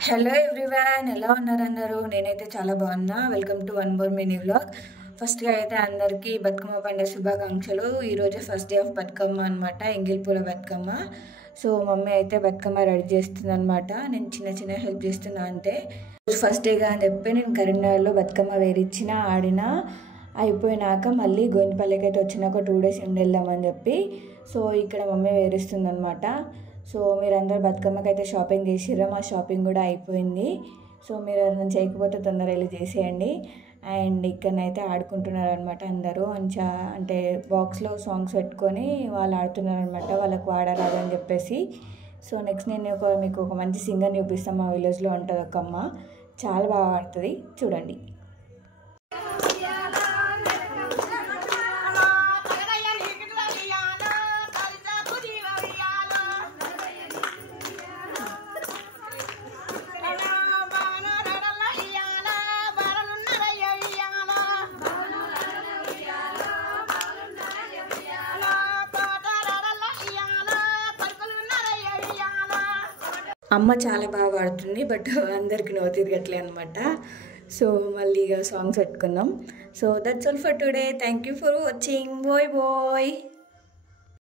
Hello everyone, ఎలా ఉన్నారు అందరూ? నేనైతే చాలా బాగున్నా. Welcome to one more mini vlog. ఫస్ట్గా అయితే అందరికీ బతుకమ్మ పండుగ శుభాకాంక్షలు. ఈరోజు ఫస్ట్ డే ఆఫ్ బతుకమ్మ అనమాట, ఎంగిల్పూల బతుకమ్మ. సో మమ్మీ అయితే బతుకమ్మ రెడీ చేస్తుంది అనమాట. నేను చిన్న చిన్న హెల్ప్ చేస్తున్నా అంతే. ఫస్ట్ డేగా అని చెప్పి నేను కరీంనగర్లో బతుకమ్మ వేరిచ్చిన ఆడిన అయిపోయినాక మళ్ళీ గోవిందపల్లికి అయితే వచ్చినాక 2 days ఉండెళ్దామని చెప్పి సో ఇక్కడ మమ్మీ వేరిస్తుంది అనమాట. సో మీరందరూ బతుకమ్మకి అయితే షాపింగ్ చేసిర్రా? మా షాపింగ్ కూడా అయిపోయింది. సో మీరు ఎవరైనా చేయకపోతే తొందరగా వెళ్ళి చేసేయండి. అండ్ ఇక్కడనైతే ఆడుకుంటున్నారు అనమాట అందరూ. అంటే బాక్స్లో సాంగ్స్ పెట్టుకొని వాళ్ళు ఆడుతున్నారు అనమాట, వాళ్ళకి వాడరాదు అని చెప్పేసి. సో నెక్స్ట్ నేను మీకు ఒక మంచి సింగర్ చూపిస్తాను. మా విలేజ్లో ఉంటుంది ఒక అమ్మ, చాలా బాగా ఆడుతుంది, చూడండి. అమ్మ చాలా బాగా పాడుతుంది, బట్ అందరికి నో తిరగట్లే అనమాట. సో మళ్ళీ ఇక సాంగ్స్ పెట్టుకుందాం. So that's all for today. Thank you for watching. Bye bye.